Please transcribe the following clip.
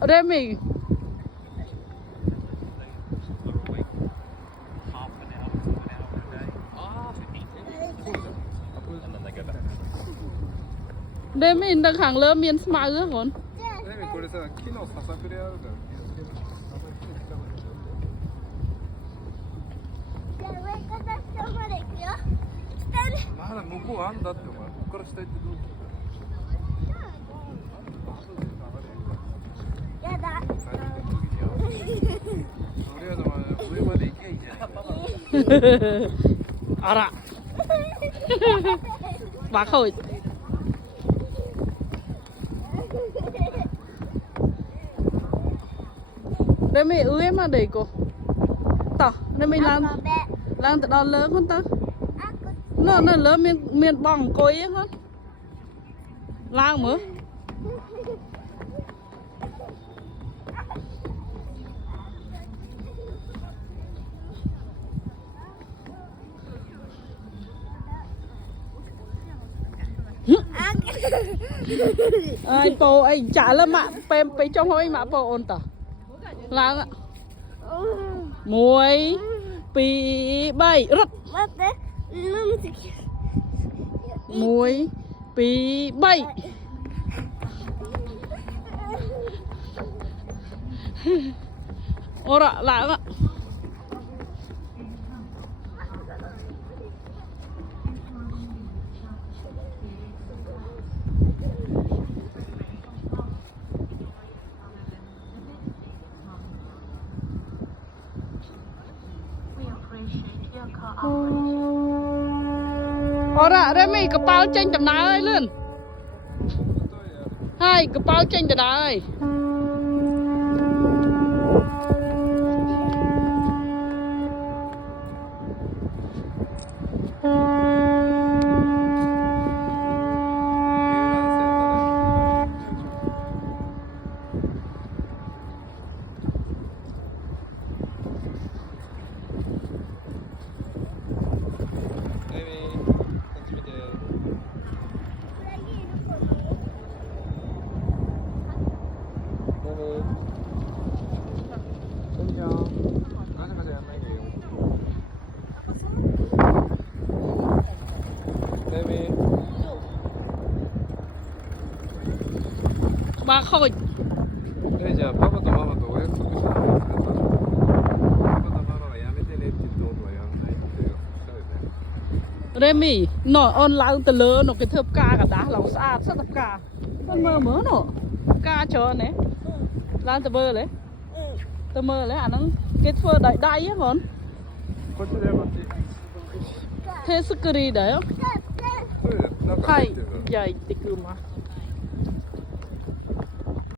Remy Remy đang hàng lớn miên smile nữa hồn これさ、木のささくれあるから。じゃあ上から下まで行くよ。下に。まだ向こうあんだってお前。ここから下行ってどうやだ。とりあえず上まで行けばいいじゃん。あらバカおいRemy ưới mà để cô tao Remy làm từ đó lớn hơn tao nó lớn miền bỏng cối ấy hơn lang mở ai po ai trả là mạ pem pe trong hôi mạ po ôn tao lang ạ muối pi bay rất muối pi bay ora lang ạ Ora Remy cái bao chênh tầm đá ơi luôn hai cái bao chênh tầm đá ơi bà khôiじゃあパパとママとお約束したんですけど、パパとママがやめてねって言ったことはやらないってしたよね。Remy nổi on lao từ lớn nó cái thớp ca cả đá lòng xa rất là ca con mơ mớ nọ ca chờ này lan từ bơ đấy từ mơ đấy nó cái phơ đẩy đáy á hồn こっちだよこっち。 thế sức cười đấy そうです。なんか はい入ってるから。じゃあ行ってくるわ